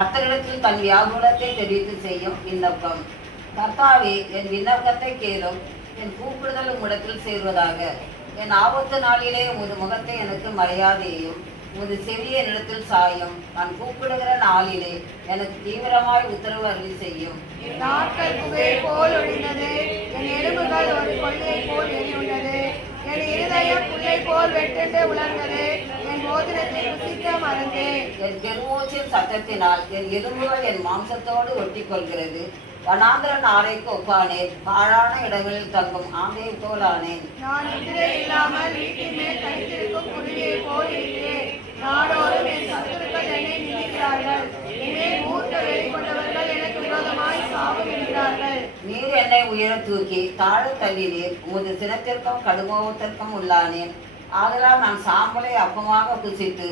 கர்த்தரிடத்தில் தன் வியாகுலத்தை தெரிவித்து செய்யும் விண்ணப்பம். கர்த்தாவே, என் விண்ணப்பத்தை கேளும், என் கூப்பிடுதல் உம்மிடத்தில் சேர்வதாக. என் ஆபத்து நாளிலே உமது முகத்தை எனக்கு மறையாதேயும், உமது செவியை என்னிடத்தில் சாயும். நான் கூப்பிடுகிற நாளிலே எனக்கு தீவிரமாய் உத்தரவு அருளி செய்யும். என் நாட்கள் புகை போல் ஒழிந்தது, என் எலும்புகள் ஒரு கொள்ளையை போல் எரியுள்ளது. என் இருதயம் புகை போல் வெட்டுண்டு உலர்ந்தது, என் போதனத்தை ருசிக்க மறந்தேன். என் பெருமூச்சின் சத்தத்தினால் என் எலும்புகள் என் மாம்சத்தோடு ஒட்டி கொள்கிறது. வனாந்திர நாளைக்கு ஒப்பானேன், பாழான இடங்களில் தங்கும் ஆந்தையை போல் ஆனேன். நான் நித்திரை இல்லாமல் வீட்டின் மேல் தனித்திருக்கும் குருவியை போல் இருக்கிறேன். நாடோறும் என் சத்துருக்கள் என்னை நிந்திக்கிறார்கள், என்னை மூர்க்க வெறி கொண்டவர்கள் எனக்கு விரோதமாய் சாபமிடுகிறார்கள். நீர் என்னை உயர தூக்கி தாழ தள்ளினீர், உமது சினத்திற்கும் கடுங்கோபத்திற்கும் உள்ளானேன். ஆதலால் நான் சாம்பலை அப்பமாக புசித்து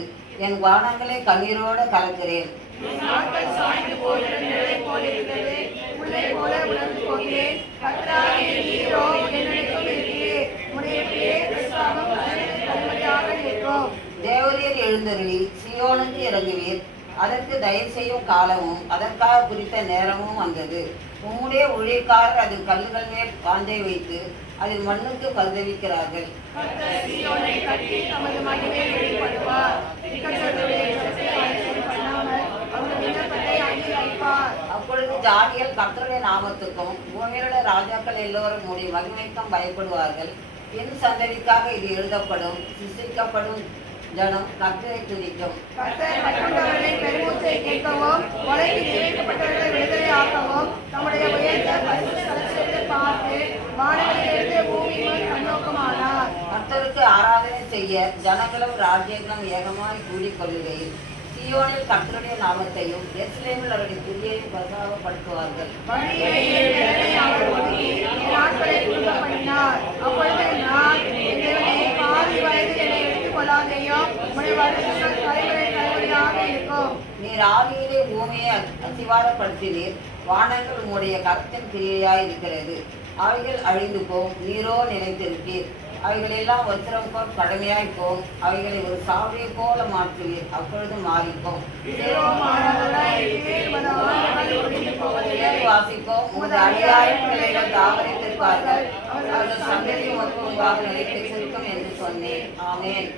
என் வானங்களை கண்ணீரோடு கலக்கிறேன். என் நாட்கள் சாய்ந்து போகிற நிழலை போல் இருக்கிறது, முல்லை போல உலர்ந்து போகிறேன். கர்த்தராகிய நீரோ என்னிடத்தில் இருக்கிறீர், உம்முடைய பேர் பிரஸ்தாபம் எனக்கு கண்மலையாக இருக்கும். தேவரீர் எழுந்தருளி சீயோனுக்கு இறங்குவீர். அதற்கு தயவு செய்யும் காலமும் அதற்காக குறித்த நேரமும் வந்தது. உம்முடைய ஊழியக்காரர் அதில் கல்லுகள் மேல் வாஞ்சை வைத்து அதில் மண்ணுக்கு பரிதவிக்கிறார்கள். கர்த்தர் சீயோனை கட்டி தமது மகிமையை வெளிப்படுவார். இக்கட்டுகளுடைய இரத்தத்தை அலட்சியம் பண்ணாமல் அவருடைய விண்ணப்பத்தை அங்கீகரிப்பார். அப்பொழுது ஜாதிகள் கர்த்தருடைய நாமத்துக்கும் பூமியிலுள்ள ராஜாக்கள் எல்லோரும் உடைய மகிமைக்கும் பயப்படுவார்கள். என் சந்ததிக்காக இது எழுதப்படும், சிசிக்கப்படும் ஜனம் கர்த்தரை துதிக்கும். கர்த்தர் கட்டுண்டவர்களின் பெருமூச்சை கேட்கவும், கொலைக்கு நியமிக்கப்பட்டவர்களை விடுதலையாக்கவும், தம்முடைய உயர்ந்த பரிசுத்த ஸ்தலத்திலிருந்து பார்த்து வானங்களிலிருந்து பூமியின் கண்ணோக்கமானார். கர்த்தருக்கு ஆராதனை செய்ய ஜனங்களும் ராஜ்யங்களும் ஏகமாய் கூடிக்கொள்ளுகையில் சீயோனில் கர்த்தருடைய நாமத்தையும் எருசலேமில் அவருடைய துதியையும் பிரசாரப்படுத்துவார்கள். வழியிலேயே நிழலை அவர் ஒதுக்கி என் நாட்களை குறுகப்பண்ணினார். அப்பொழுது நான், என் தேவனே, பாதி வயதில் என்னை எடுத்துக் கொள்ளாதேயும், உம்முடைய வருஷங்கள் தலைமுறை தலைமுறையாக இருக்கும். நீர் ஆதியிலே பூமியை அசிவாரப்படுத்தினீர். வானங்கள் உம்முடைய கரத்தின் கிரியையாய் இருக்கிறது. அவைகள் அழிந்து போம், நீரோ நிலைத்திருப்பீர். அவைகள் எல்லாம் வஸ்திரம் போல் கடமையாய் போம். அவைகளை ஒரு சாவியை போல மாற்றுவீர், அப்பொழுது மாறிப்போம். வாசிப்போம். உமது அடியாரின் பிள்ளைகள் தாவரித்திருப்பார்கள், அவர்கள் சந்ததி உமக்கு முன்பாக நிலைத்திருக்கும் என்று சொன்னேன். ஆமென்.